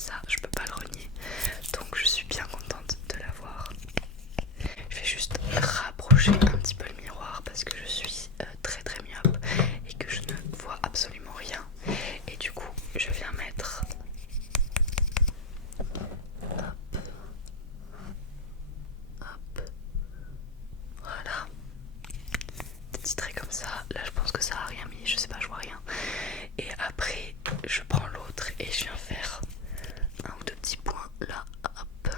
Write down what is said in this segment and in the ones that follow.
ça, je peux pas le renier. Donc je suis bien contente de l'avoir. Je vais juste rapprocher un petit peu le miroir parce que je suis très très myope et que je ne vois absolument rien. Et du coup, je viens mettre... Hop. Hop. Voilà. Des petits traits comme ça. Là, je pense que ça a rien mis. Je sais pas, je vois rien. Et après, je prends l'autre et je viens faire un ou deux petits points là. Hop.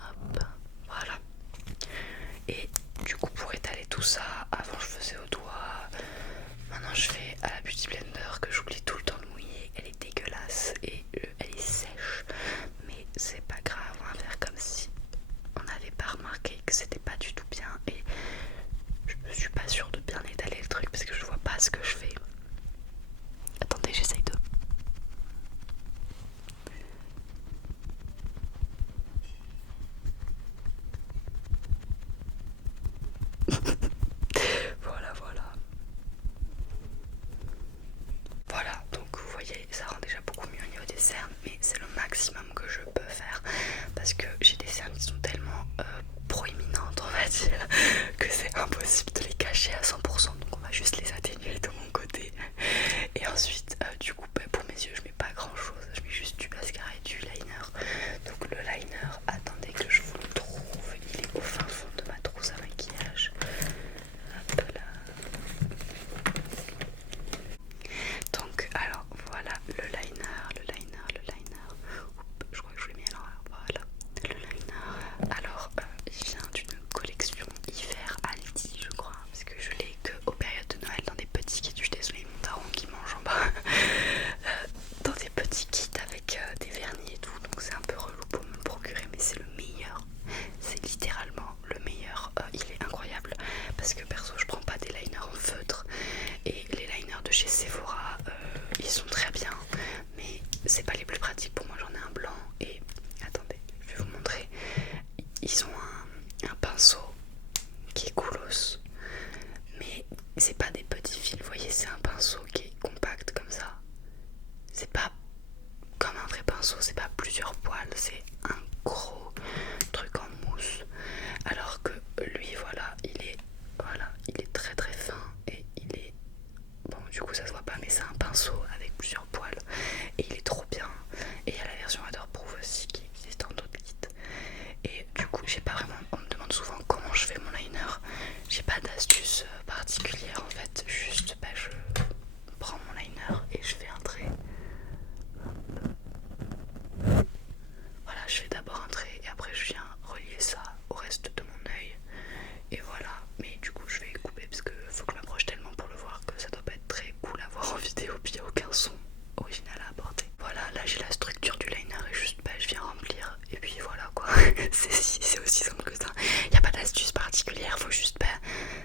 Hop. Voilà. Et du coup, pour étaler tout ça, avant je faisais au doigt. Maintenant, je fais à la Beauty Blender que j'oublie tout le temps de mouiller. Elle est dégueulasse et elle est sèche. Mais c'est pas grave, on va faire comme si on n'avait pas remarqué que c'était pas du tout bien. Et je suis pas sûre de bien étaler le truc parce que je vois pas ce que je fais. Attendez, j'essaye de... Voilà, voilà. Voilà, donc vous voyez, ça rend déjà beaucoup mieux au niveau des cernes, mais c'est le maximum que je peux faire parce que j'ai des cernes qui sont tellement proéminentes, on va dire, que c'est impossible de les cacher à 100%. Donc on va juste les atténuer de mon côté. Et ensuite, du coup, pour mes yeux, je mets pas grand chose, je mets juste du mascara et du liner. Donc le liner, attendez que je vous le trouve, il est au fin fond de ma trousse à maquillage. Hop là. Donc alors voilà le liner. Oups, je crois que je l'ai mis à l'envers. Voilà le liner. Alors il vient d'une collection hiver Aldi, je crois, parce que je l'ai que aux périodes de Noël dans des petits kits. Je suis désolée, mon daron qui mange en bas. Dans des petits kits avec des vernis et tout, donc c'est un peu relou pour me le procurer, mais c'est le meilleur. C'est littéralement le meilleur. Il est incroyable parce que perso je prends pas des liners en feutre et les liners de chez Sephora ils sont très bien, mais c'est pas les plus pratiques pour moi. J'en ai un blanc et attendez, je vais vous montrer. Ils ont un pinceau qui est coolos, mais c'est pas des petits fils, vous voyez, c'est un pinceau qui est compact comme ça. C'est pas comme un vrai pinceau, c'est pas plusieurs poils, c'est un gros truc en mousse. Alors que lui, voilà, il est très très fin et il est... Bon, du coup ça se voit pas, mais c'est un pinceau avec plusieurs poils et il est trop bien. Et il y a la version waterproof aussi qui existe en d'autres kits. Et du coup, j'ai pas vraiment... On me demande souvent comment je fais mon liner. J'ai pas d'astuce particulière en fait, juste je prends mon liner et je fais un trait. Voilà, je fais d'abord un trait et après je viens relier ça au reste de mon œil. Et voilà, mais du coup je vais couper parce que faut que je m'approche tellement pour le voir que ça doit pas être très cool à voir en vidéo, puis il n'y a aucun son original à apporter. Voilà, là j'ai la structure du liner et juste je viens remplir et puis voilà quoi. C'est aussi simple que ça. Il n'y a pas d'astuce particulière, faut juste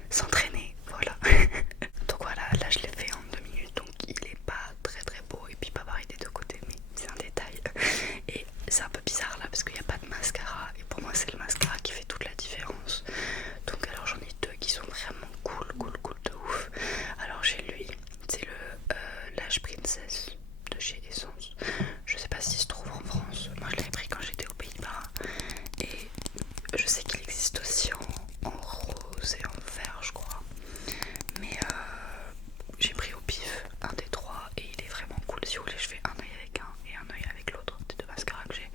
s'entraîner, voilà. Donc voilà, là je l'ai fait en 2 minutes, donc il est pas très très beau et puis pas pareil des deux côtés, mais c'est un détail. Et c'est un peu bizarre là parce qu'il n'y a pas de mascara et pour moi c'est le mascara qui fait toute la différence. Donc alors j'en ai deux qui sont vraiment cool de ouf. Alors j'ai lui, c'est le Lash Princess de chez Essence. Je sais pas s'il se trouve en France, moi je l'avais pris quand j'étais aux Pays-Bas. Et je sais qu'il existe aussi en rose et en vert je crois. Mais j'ai pris au pif un des trois et il est vraiment cool. Si vous voulez je fais un œil avec un et un œil avec l'autre des deux mascaras que j'ai.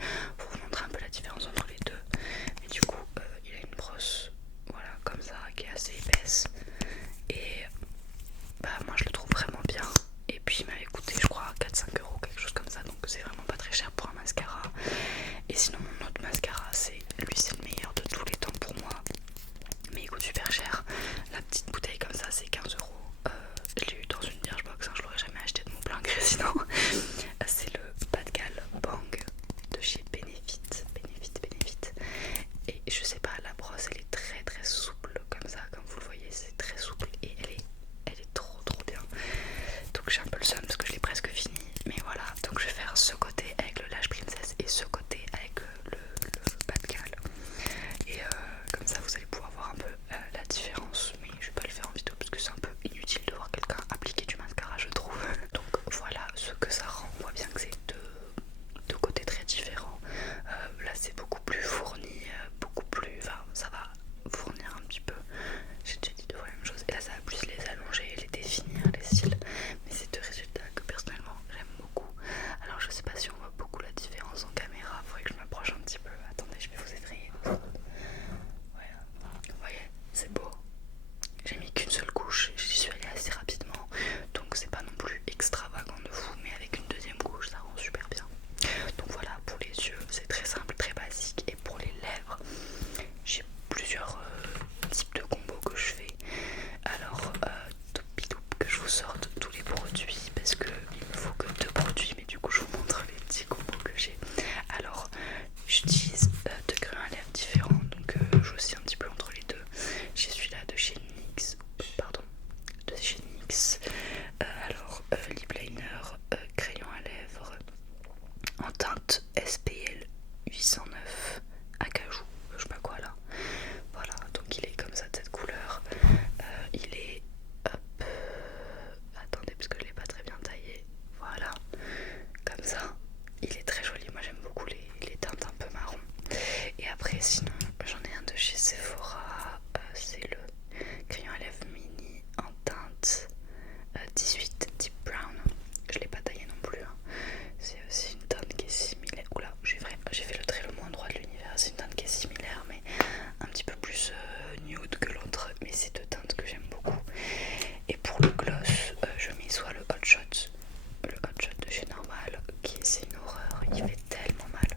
il fait tellement mal.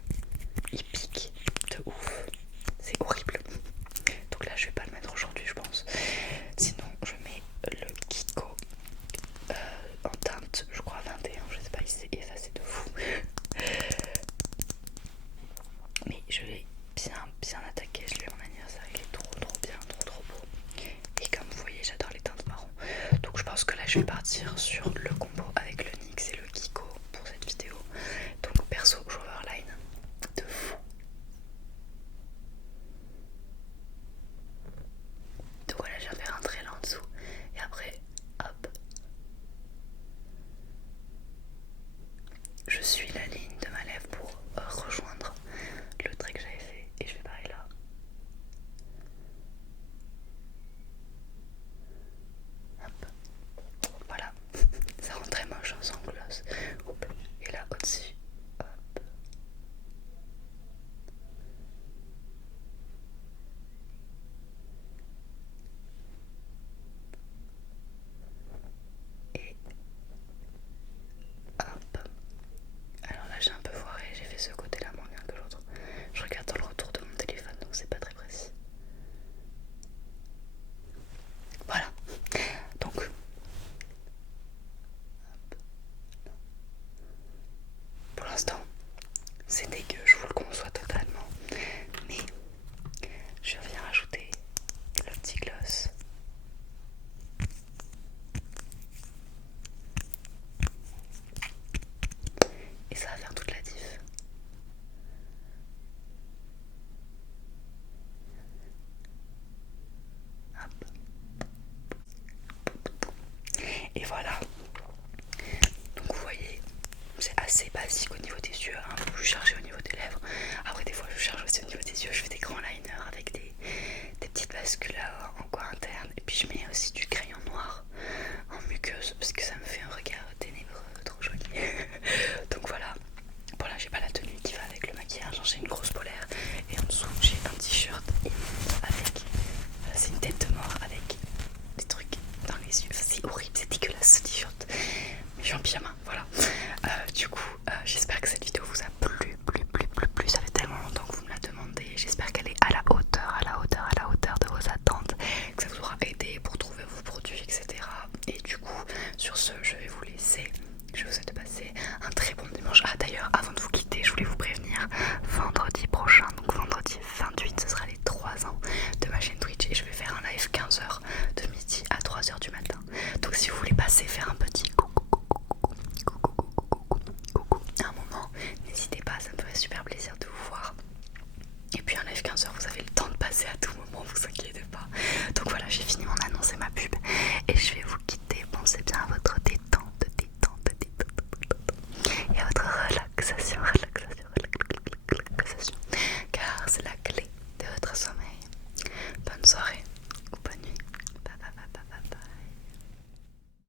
Il pique de ouf. C'est horrible. Donc là, je vais pas le mettre aujourd'hui, je pense. Sinon, je mets le Kiko en teinte, je crois 21. Je sais pas, il s'est effacé de fou. Mais je vais bien attaquer. Je lui ai mon anniversaire. Il est trop bien, trop beau. Et comme vous voyez, j'adore les teintes marron. Donc je pense que là, je vais partir sur le combo avec le NYX et le Kiko pour cette vidéo. Donc perso, j'overline de fou. Donc voilà, je viens faire un trait là en dessous. Et après, hop. Je suis la ligne de ma lèvre pour rejoindre le trait que j'avais fait. Et je fais pareil là. Hop. Voilà. Ça rend très moche hein, sans gloss. Hop. Et là au-dessus. Hop. Et hop. Alors là j'ai un peu foiré, j'ai fait ce côté là moins bien que l'autre. Je regarde dans le retour de mon téléphone donc c'est pas très précis. Voilà. Donc hop. Pour l'instant c'est dégueu.